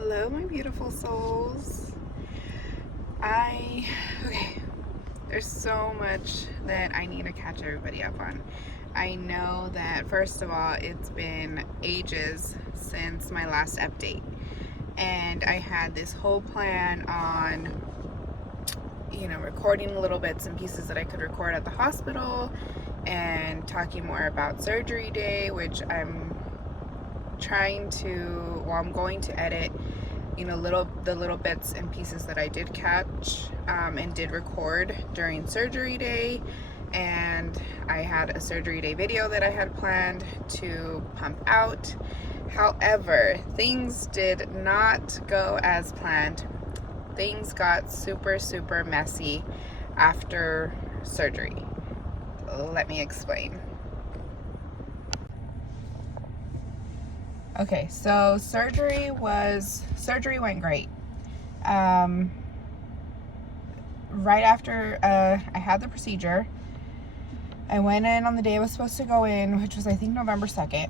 Hello, my beautiful souls. Okay, there's so much that I need to catch everybody up on. I know that, first of all, it's been ages since my last update, and I had this whole plan on, recording little bits and pieces that I could record at the hospital and talking more about surgery day, which I'm going to edit the little bits and pieces that I did catch and did record during surgery day. And I had a surgery day video that I had planned to pump out. However, things did not go as planned. Things got super messy after surgery. Let me explain. Okay, so surgery went great. Right after I had the procedure, I went in on the day I was supposed to go in, which was I think November 2nd.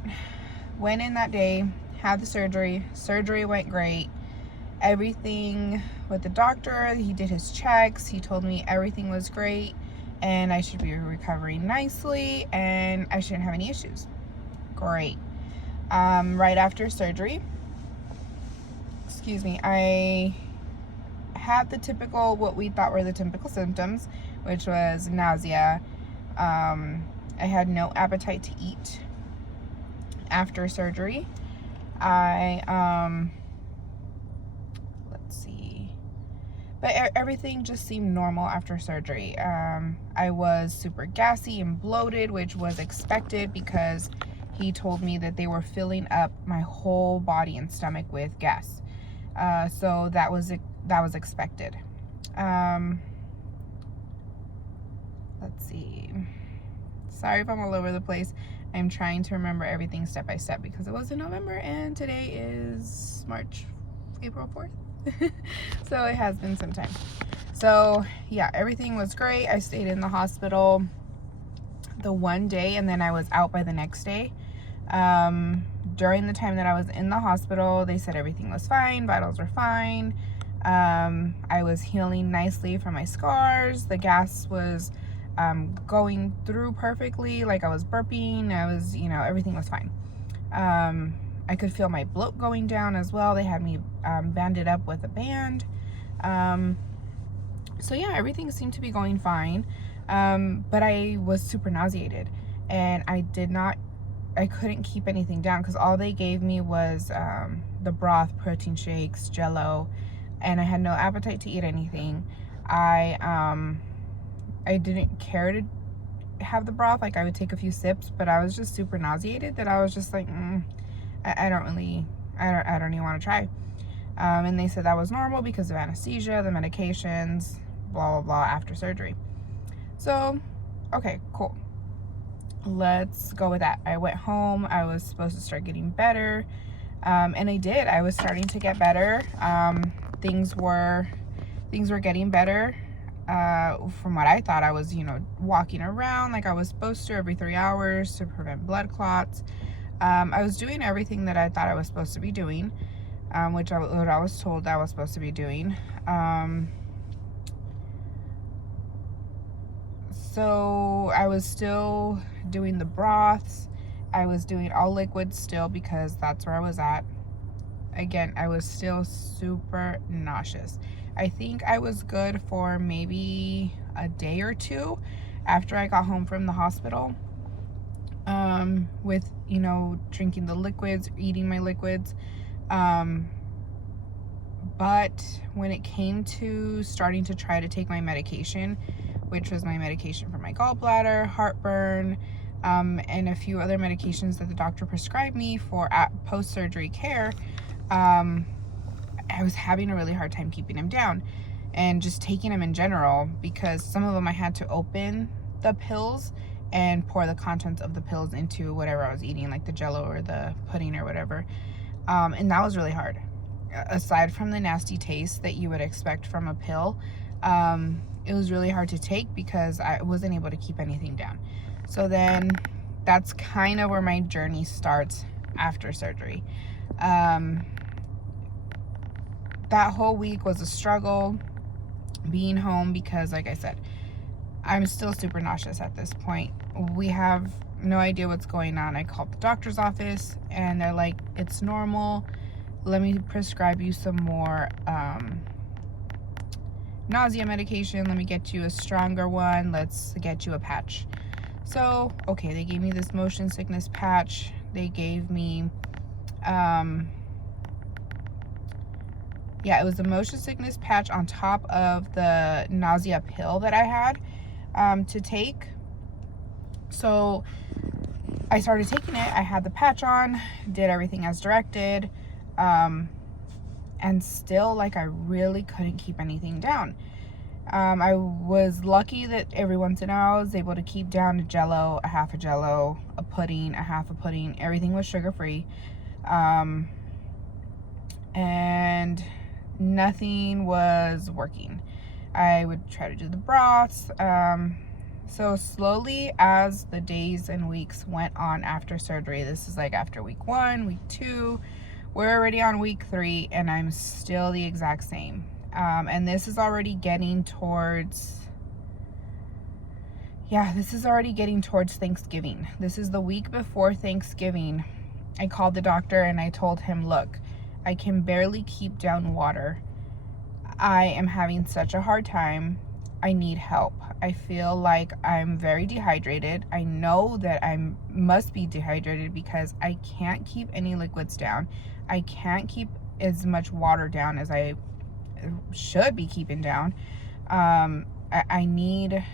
Went in that day, had the surgery. Surgery went great. Everything with the doctor, he did his checks. He told me everything was great and I should be recovering nicely and I shouldn't have any issues. Great. Right after surgery, I had what we thought were the typical symptoms, which was nausea. I had no appetite to eat after surgery. But everything just seemed normal after surgery. I was super gassy and bloated, which was expected because he told me that they were filling up my whole body and stomach with gas. So that was expected. Let's see. Sorry if I'm all over the place. I'm trying to remember everything step by step because it was in November and today is April 4th. So it has been some time. So yeah, everything was great. I stayed in the hospital the one day and then I was out by the next day. During the time that I was in the hospital, they said everything was fine, vitals were fine. I was healing nicely from my scars. The gas was going through perfectly, like I was burping. Everything was fine. I could feel my bloat going down as well. They had me banded up with a band. So yeah, everything seemed to be going fine. But I was super nauseated and I couldn't keep anything down because all they gave me was the broth, protein shakes, Jello, and I had no appetite to eat anything. I didn't care to have the broth. Like I would take a few sips, but I was just super nauseated that I was just like, I don't even want to try. And they said that was normal because of anesthesia, the medications, blah, blah, blah, after surgery. So, okay, cool. Let's go with that. I went home. I was supposed to start getting better. And I did. I was starting to get better. Things were getting better. From what I thought, I was, walking around like I was supposed to every 3 hours to prevent blood clots. I was doing everything that I thought I was supposed to be doing, what I was told I was supposed to be doing. So I was still doing the broths. I was doing all liquids still because that's where I was at. Again, I was still super nauseous. I think I was good for maybe a day or two after I got home from the hospital. With, drinking the liquids, eating my liquids. But when it came to starting to try to take my medication, which was my medication for my gallbladder, heartburn, and a few other medications that the doctor prescribed me for post-surgery care, I was having a really hard time keeping them down and just taking them in general because some of them I had to open the pills and pour the contents of the pills into whatever I was eating, like the Jello or the pudding or whatever. And that was really hard. Aside from the nasty taste that you would expect from a pill, it was really hard to take because I wasn't able to keep anything down. So then that's kind of where my journey starts after surgery. that whole week was a struggle being home because, like I said, I'm still super nauseous at this point. We have no idea what's going on. I called the doctor's office and they're like, it's normal. Let me prescribe you some more nausea medication. Let me get you a stronger one. Let's get you a patch. So, okay, they gave me this motion sickness patch. They gave me, it was a motion sickness patch on top of the nausea pill that I had to take. So I started taking it. I had the patch on, did everything as directed, and still, like, I really couldn't keep anything down. I was lucky that every once in a while I was able to keep down a Jello, a half a Jello, a pudding, a half a pudding. Everything was sugar-free. And nothing was working. I would try to do the broths. So slowly, as the days and weeks went on after surgery, this is like after week 1, week 2, we're already on week 3, and I'm still the exact same. And this is already getting towards, Thanksgiving. This is the week before Thanksgiving. I called the doctor and I told him, look, I can barely keep down water. I am having such a hard time. I need help. I feel like I'm very dehydrated. I know that I must be dehydrated because I can't keep any liquids down. I can't keep as much water down as I should be keeping down. I need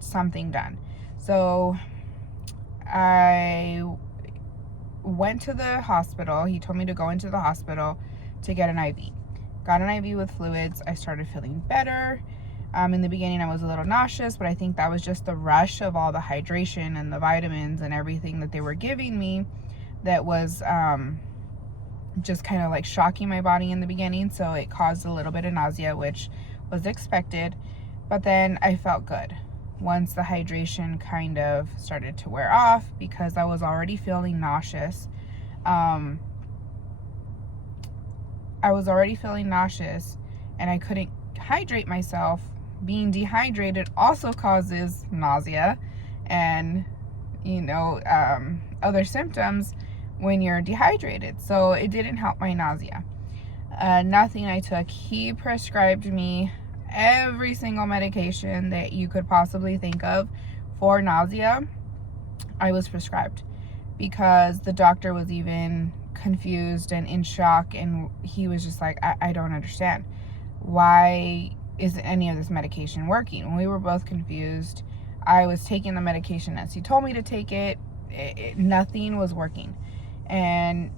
something done. So I went to the hospital. He told me to go into the hospital to get an IV. Got an IV with fluids. I started feeling better. In the beginning, I was a little nauseous, but I think that was just the rush of all the hydration and the vitamins and everything that they were giving me that was just kind of like shocking my body in the beginning. So it caused a little bit of nausea, which was expected. But then I felt good once the hydration kind of started to wear off because I was already feeling nauseous. I was already feeling nauseous and I couldn't hydrate myself. Being dehydrated also causes nausea and, other symptoms when you're dehydrated. So it didn't help my nausea. Nothing I took. He prescribed me every single medication that you could possibly think of for nausea. I was prescribed because the doctor was even confused and in shock, and he was just like, I don't understand. Why isn't any of this medication working? We were both confused. I was taking the medication as he told me to take it. Nothing was working. And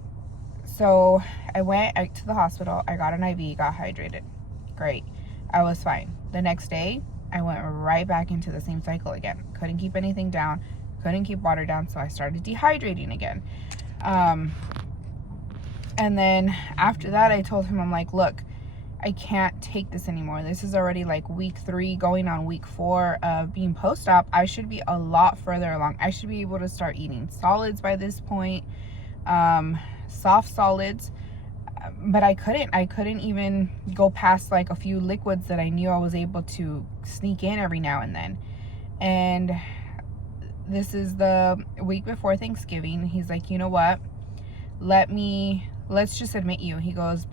so I went to the hospital. I got an IV, got hydrated. Great. I was fine. The next day, I went right back into the same cycle again. Couldn't keep anything down. Couldn't keep water down. So I started dehydrating again. And then after that, I told him, I'm like, look, I can't take this anymore. This is already like week 3 going on week 4 of being post-op. I should be a lot further along. I should be able to start eating solids by this point, soft solids, but I couldn't even go past like a few liquids that I knew I was able to sneak in every now and then. And this is the week before Thanksgiving. He's like, you know what? Let's just admit you. He goes,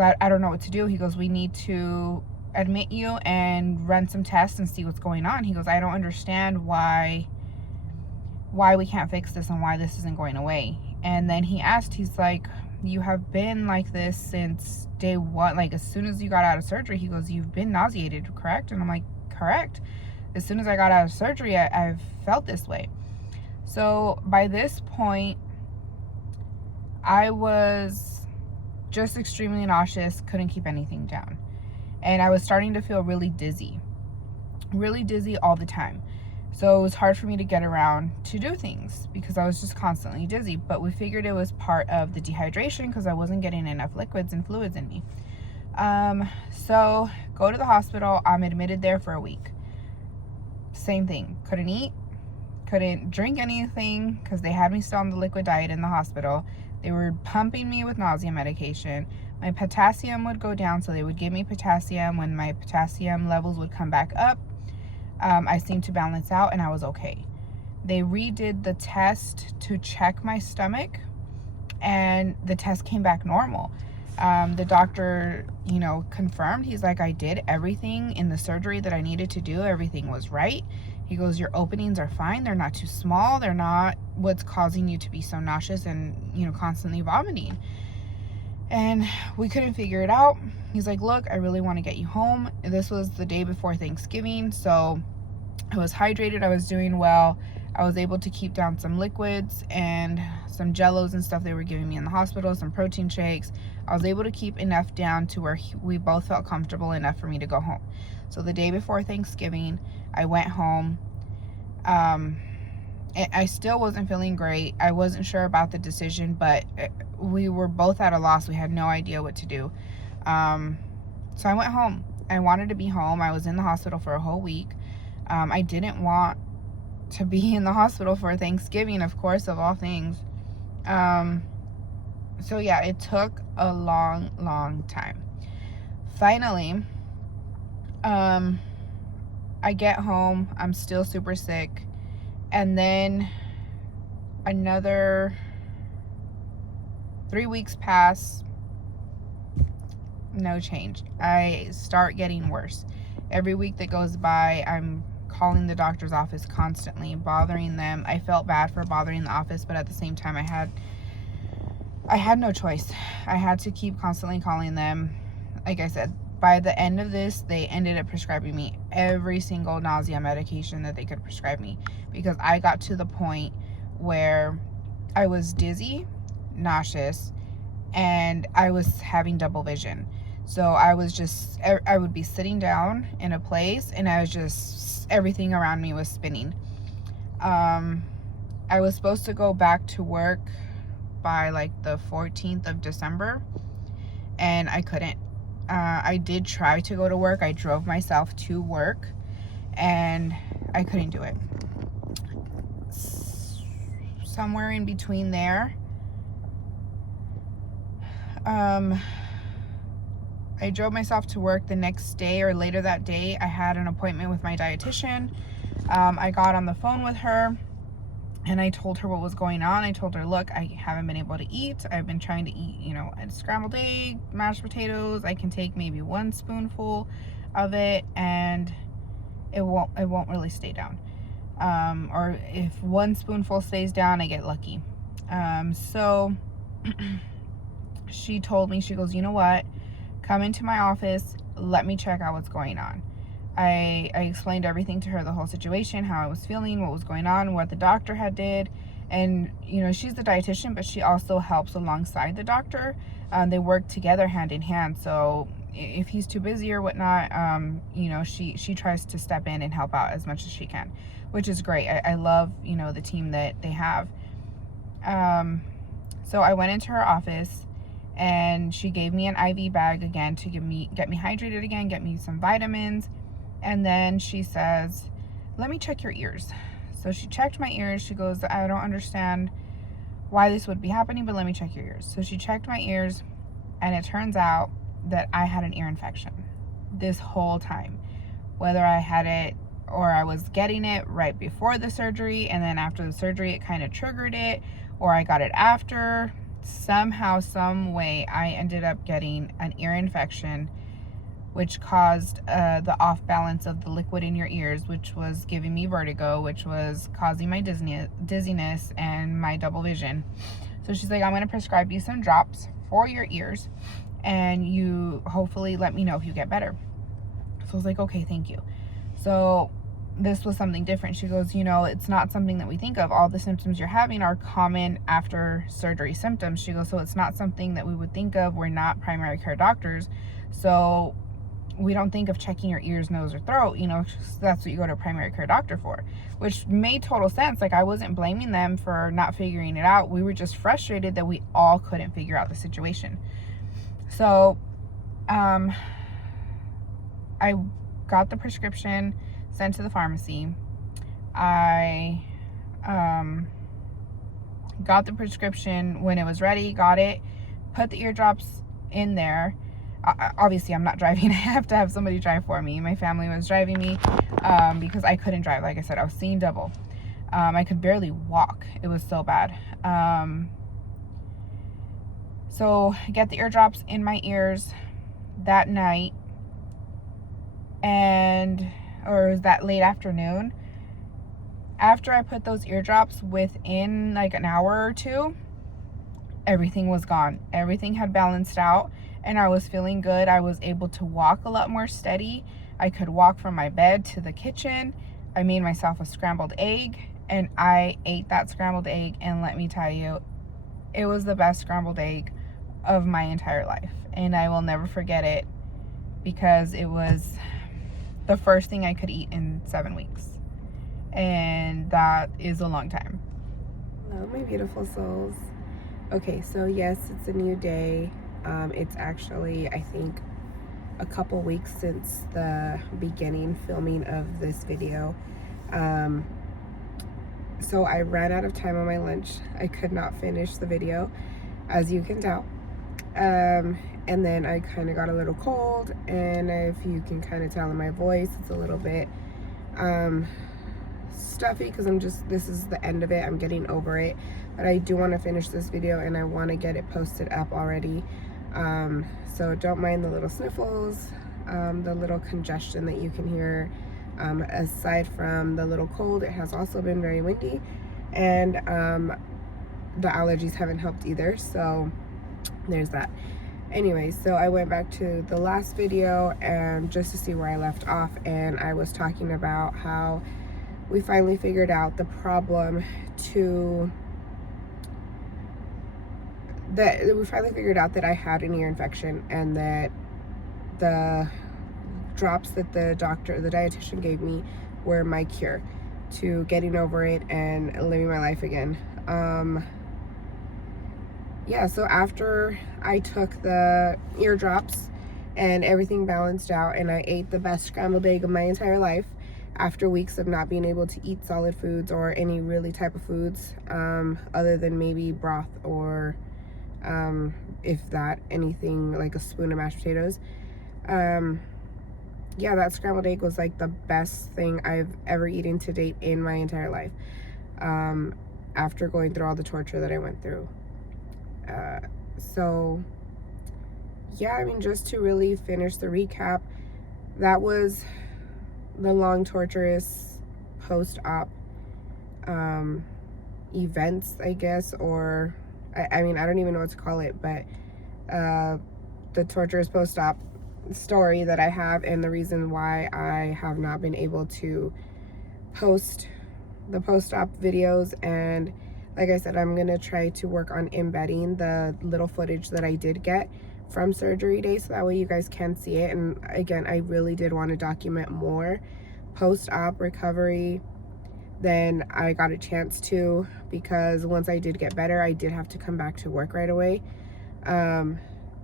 I don't know what to do. He goes, we need to admit you and run some tests and see what's going on. He goes, I don't understand why we can't fix this and why this isn't going away. And then he asked, he's like, you have been like this since day 1. Like, as soon as you got out of surgery, he goes, you've been nauseated, correct? And I'm like, correct. As soon as I got out of surgery, I've felt this way. So by this point, I was just extremely nauseous, couldn't keep anything down. And I was starting to feel really dizzy all the time. So it was hard for me to get around to do things because I was just constantly dizzy. But we figured it was part of the dehydration because I wasn't getting enough liquids and fluids in me. So go to the hospital. I'm admitted there for a week. Same thing. Couldn't eat, couldn't drink anything because they had me still on the liquid diet in the hospital. They were pumping me with nausea medication. My potassium would go down, so they would give me potassium. When my potassium levels would come back up, I seemed to balance out and I was okay. They redid the test to check my stomach, and the test came back normal. The doctor, confirmed. He's like, I did everything in the surgery that I needed to do. Everything was right. He goes, your openings are fine. They're not too small. They're not what's causing you to be so nauseous and, constantly vomiting. And we couldn't figure it out. He's like, look, I really want to get you home. This was the day before Thanksgiving, so I was hydrated. I was doing well. I was able to keep down some liquids and some jellos and stuff they were giving me in the hospital, some protein shakes. I was able to keep enough down to where we both felt comfortable enough for me to go home. So the day before Thanksgiving, I went home. I still wasn't feeling great. I wasn't sure about the decision, but we were both at a loss. We had no idea what to do. So I went home. I wanted to be home. I was in the hospital for a whole week. I didn't want to be in the hospital for Thanksgiving, of course, of all things. So yeah, it took a long time. Finally, I get home. I'm still super sick. And then another 3 weeks pass. No change. I start getting worse. Every week that goes by, I'm calling the doctor's office constantly, bothering them. I felt bad for bothering the office, but at the same time, I had no choice. I had to keep constantly calling them. Like I said, by the end of this, they ended up prescribing me every single nausea medication that they could prescribe me, because I got to the point where I was dizzy, nauseous, and I was having double vision. So I would be sitting down in a place and everything around me was spinning. I was supposed to go back to work by like the 14th of December, and I couldn't. I did try to go to work. I drove myself to work and I couldn't do it. Somewhere in between there, I drove myself to work the next day, or later that day. I had an appointment with my dietitian. I got on the phone with her and I told her what was going on. I told her, look, I haven't been able to eat. I've been trying to eat, a scrambled egg, mashed potatoes. I can take maybe 1 spoonful of it and it won't really stay down. Or if 1 spoonful stays down, I get lucky. So she told me, she goes, you know what? Come into my office. Let me check out what's going on. I explained everything to her, the whole situation, how I was feeling, what was going on, what the doctor had did. And, she's the dietitian, but she also helps alongside the doctor. They work together hand in hand. So if he's too busy or whatnot, she tries to step in and help out as much as she can, which is great. I love, the team that they have. So I went into her office and she gave me an IV bag again to get me hydrated again, get me some vitamins. And then she says, let me check your ears. So she checked my ears. She goes, I don't understand why this would be happening, but let me check your ears. So she checked my ears, and it turns out that I had an ear infection this whole time. Whether I had it or I was getting it right before the surgery, and then after the surgery it kind of triggered it, or I got it after. Somehow, some way, I ended up getting an ear infection, which caused the off balance of the liquid in your ears, which was giving me vertigo, which was causing my dizziness and my double vision. So she's like, I'm going to prescribe you some drops for your ears, and you hopefully let me know if you get better. So I was like, okay, thank you. So this was something different. She goes, it's not something that we think of. All the symptoms you're having are common after surgery symptoms. She goes, so it's not something that we would think of. We're not primary care doctors, so we don't think of checking your ears, nose, or throat. That's what you go to a primary care doctor for, which made total sense. Like, I wasn't blaming them for not figuring it out. We were just frustrated that we all couldn't figure out the situation. So I got the prescription sent to the pharmacy. I got the prescription when it was ready, got it, put the eardrops in there. Obviously, I'm not driving. I have to have somebody drive for me. My family was driving me because I couldn't drive. Like I said, I was seeing double. I could barely walk. It was so bad. So get the eardrops in my ears that night, or it was that late afternoon. After I put those eardrops, within like an hour or two, everything was gone. Everything had balanced out and I was feeling good. I was able to walk a lot more steady. I could walk from my bed to the kitchen. I made myself a scrambled egg and I ate that scrambled egg, and let me tell you, it was the best scrambled egg of my entire life, and I will never forget it because it was the first thing I could eat in 7 weeks, and that is a long time. Hello, my beautiful souls. Okay, so yes, it's a new day. It's actually, I think, a couple weeks since the beginning filming of this video. So I ran out of time on my lunch. I could not finish the video, as you can tell. And then I kind of got a little cold, and if you can kind of tell in my voice, it's a little bit stuffy because this is the end of it. I'm getting over it, but I do want to finish this video and I want to get it posted up already. So don't mind the little sniffles, the little congestion that you can hear. Aside from the little cold, it has also been very windy, and the allergies haven't helped either, so there's that. Anyway, so I went back to the last video and just to see where I left off, and I was talking about how we finally figured out the problem that I had an ear infection, and that the drops that the dietitian gave me were my cure to getting over it and living my life again. Yeah, so after I took the eardrops and everything balanced out and I ate the best scrambled egg of my entire life, after weeks of not being able to eat solid foods or any really type of foods, other than maybe broth or if that, anything like a spoon of mashed potatoes, yeah, that scrambled egg was like the best thing I've ever eaten to date in my entire life, after going through all the torture that I went through. So yeah, I mean, just to really finish the recap, that was the long, torturous post-op events, I guess, or I mean, I don't even know what to call it, but the torturous post-op story that I have, and the reason why I have not been able to post the post-op videos. And like I said, I'm gonna try to work on embedding the little footage that I did get from surgery day, so that way you guys can see it. And again, I really did want to document more post-op recovery than I got a chance to, because once I did get better, I did have to come back to work right away.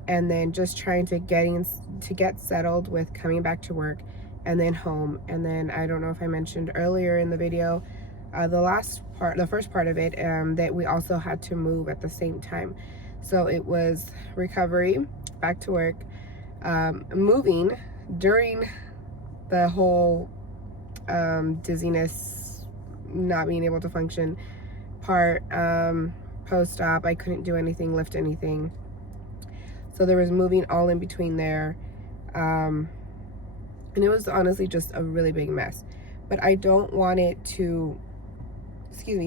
And then just trying to get settled with coming back to work and then home. And then I don't know if I mentioned earlier in the video, the first part of it, that we also had to move at the same time. So it was recovery, back to work, moving during the whole dizziness, not being able to function part, post-op. I couldn't do anything, lift anything. So there was moving all in between there. And it was honestly just a really big mess. But I don't want it to,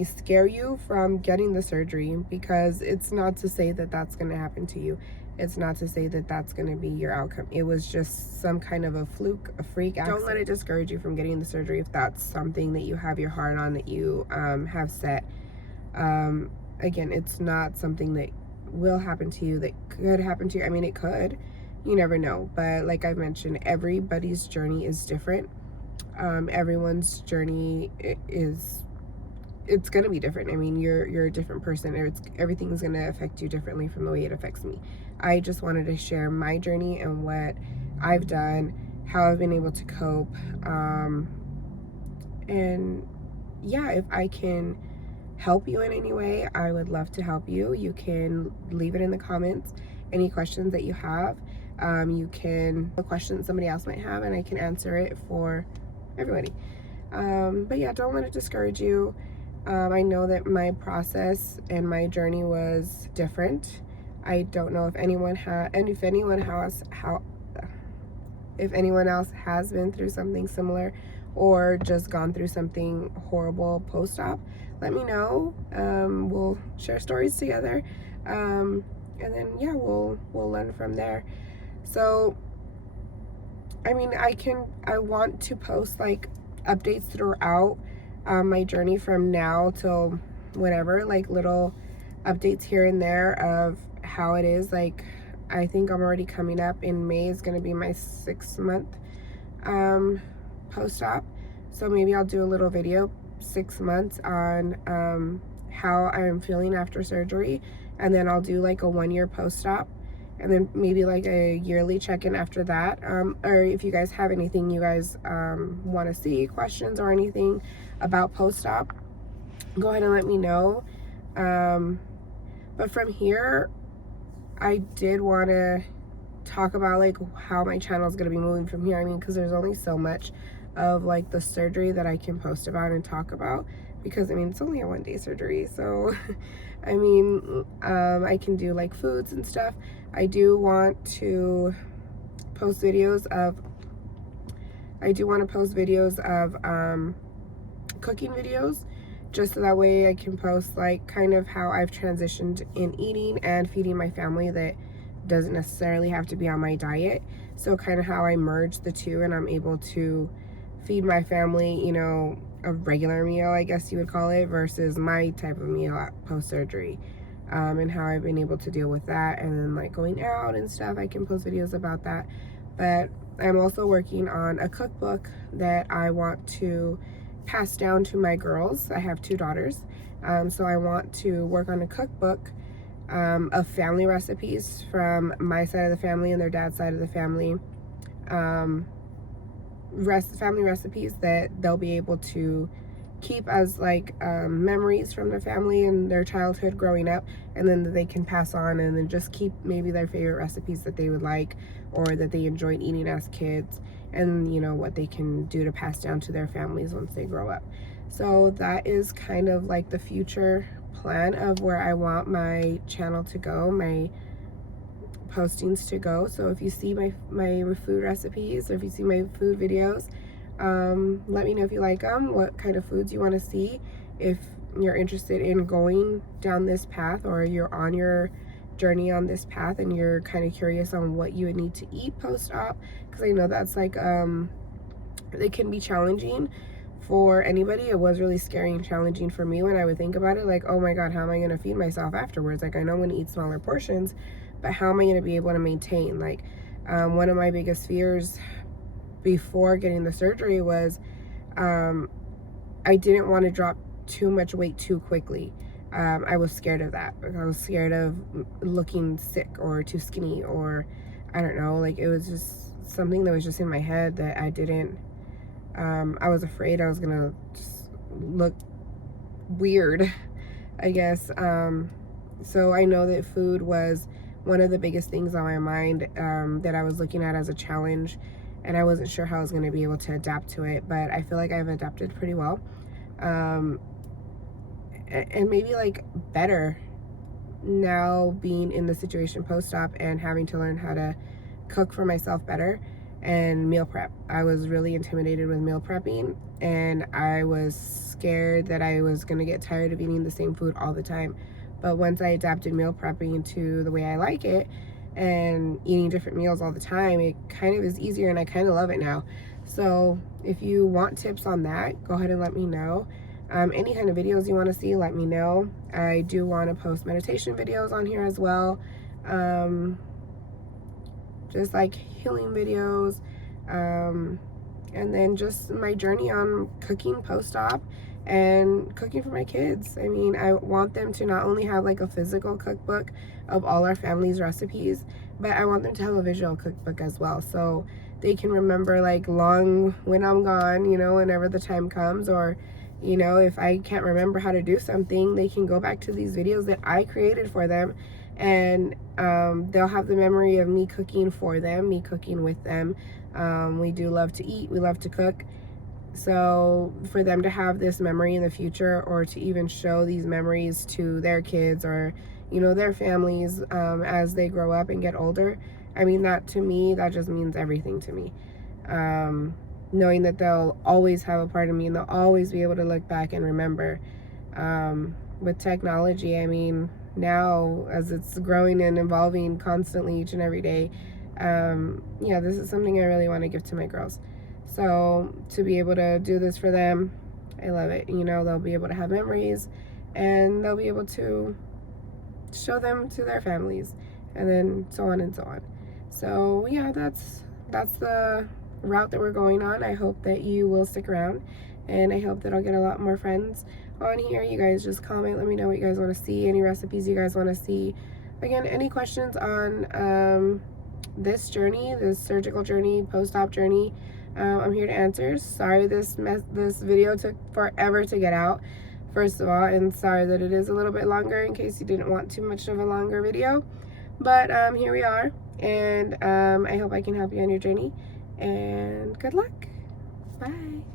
scare you from getting the surgery, because it's not to say that that's going to happen to you. It's not to say that that's going to be your outcome. It was just some kind of a fluke, a freak accident. Don't let it discourage you from getting the surgery if that's something that you have your heart on, that you have set. Again, it's not something that will happen to you, that could happen to you. I mean, it could, you never know. But like I mentioned, everybody's journey is different. Everyone's journey it's going to be different. I mean, you're a different person. Everything is going to affect you differently from the way it affects me. I just wanted to share my journey and what I've done, how I've been able to cope, and yeah, if I can help you in any way, I would love to help you. You can leave it in the comments, any questions that you have. You can, a question somebody else might have, and I can answer it for everybody. But yeah, don't let it discourage you. I know that my process and my journey was different. I don't know if anyone if anyone else has been through something similar or just gone through something horrible post-op. Let me know. We'll share stories together, and then yeah, we'll learn from there. So I mean, I want to post like updates throughout my journey from now till whenever, like little updates here and there of how it is. Like, I think I'm already coming up in May is going to be my 6-month post-op. So maybe I'll do a little video 6 months on how I'm feeling after surgery, and then I'll do like a 1-year post-op, and then maybe like a yearly check-in after that. Or if you guys have anything you guys want to see, questions or anything about post-op, go ahead and let me know. But from here, I did want to talk about like how my channel is going to be moving from here. I mean, because there's only so much of like the surgery that I can post about and talk about, because I mean, it's only a 1-day surgery. So I mean, I can do like foods and stuff. I do want to post videos of cooking videos, just so that way I can post like kind of how I've transitioned in eating and feeding my family that doesn't necessarily have to be on my diet. So kind of how I merge the two, and I'm able to feed my family, you know, a regular meal, I guess you would call it, versus my type of meal post-surgery, and how I've been able to deal with that. And then like going out and stuff, I can post videos about that. But I'm also working on a cookbook that I want to pass down to my girls. I have 2 daughters, so I want to work on a cookbook of family recipes from my side of the family and their dad's side of the family, family recipes that they'll be able to keep as like memories from their family and their childhood growing up, and then that they can pass on, and then just keep maybe their favorite recipes that they would like or that they enjoyed eating as kids, and you know what they can do to pass down to their families once they grow up. So that is kind of like the future plan of where I want my channel to go, my postings to go. So if you see my food recipes, or if you see my food videos, let me know if you like them, what kind of foods you want to see, if you're interested in going down this path, or you're on your journey on this path and you're kind of curious on what you would need to eat post-op, because I know that's like it can be challenging for anybody. It was really scary and challenging for me when I would think about it, like, oh my god, how am I going to feed myself afterwards? Like, I know I'm going to eat smaller portions, but how am I going to be able to maintain? Like, one of my biggest fears before getting the surgery was I didn't want to drop too much weight too quickly. I was scared of that. I was scared of looking sick or too skinny, or I don't know, like it was just something that was just in my head that I didn't, I was afraid I was gonna just look weird, I guess. So I know that food was one of the biggest things on my mind, that I was looking at as a challenge, and I wasn't sure how I was going to be able to adapt to it, but I feel like I've adapted pretty well, and maybe like better now being in the situation post-op and having to learn how to cook for myself better and meal prep. I was really intimidated with meal prepping, and I was scared that I was going to get tired of eating the same food all the time. But once I adapted meal prepping to the way I like it and eating different meals all the time, it kind of is easier, and I kind of love it now. So if you want tips on that, go ahead and let me know. Any kind of videos you want to see, let me know. I do want to post meditation videos on here as well. Just like healing videos. And then just my journey on cooking post-op and cooking for my kids. I mean, I want them to not only have like a physical cookbook of all our family's recipes, but I want them to have a visual cookbook as well, so they can remember like long when I'm gone, you know, whenever the time comes, or You know, if I can't remember how to do something, they can go back to these videos that I created for them, and they'll have the memory of me cooking for them, me cooking with them. We do love to eat, we love to cook. So for them to have this memory in the future, or to even show these memories to their kids, or, you know, their families, as they grow up and get older, I mean, that to me, that just means everything to me. Knowing that they'll always have a part of me, and they'll always be able to look back and remember. With technology, I mean, now as it's growing and evolving constantly each and every day, yeah, this is something I really want to give to my girls. So to be able to do this for them, I love it. You know, they'll be able to have memories, and they'll be able to show them to their families, and then so on and so on. So yeah, that's the route that we're going on. I hope that you will stick around, and I hope that I'll get a lot more friends on here. You guys just comment, let me know what you guys want to see, any recipes you guys want to see. Again, any questions on this journey, this surgical journey, post-op journey, I'm here to answer. Sorry this video took forever to get out, first of all, and sorry that it is a little bit longer, in case you didn't want too much of a longer video. But here we are, and I hope I can help you on your journey, and good luck. Bye.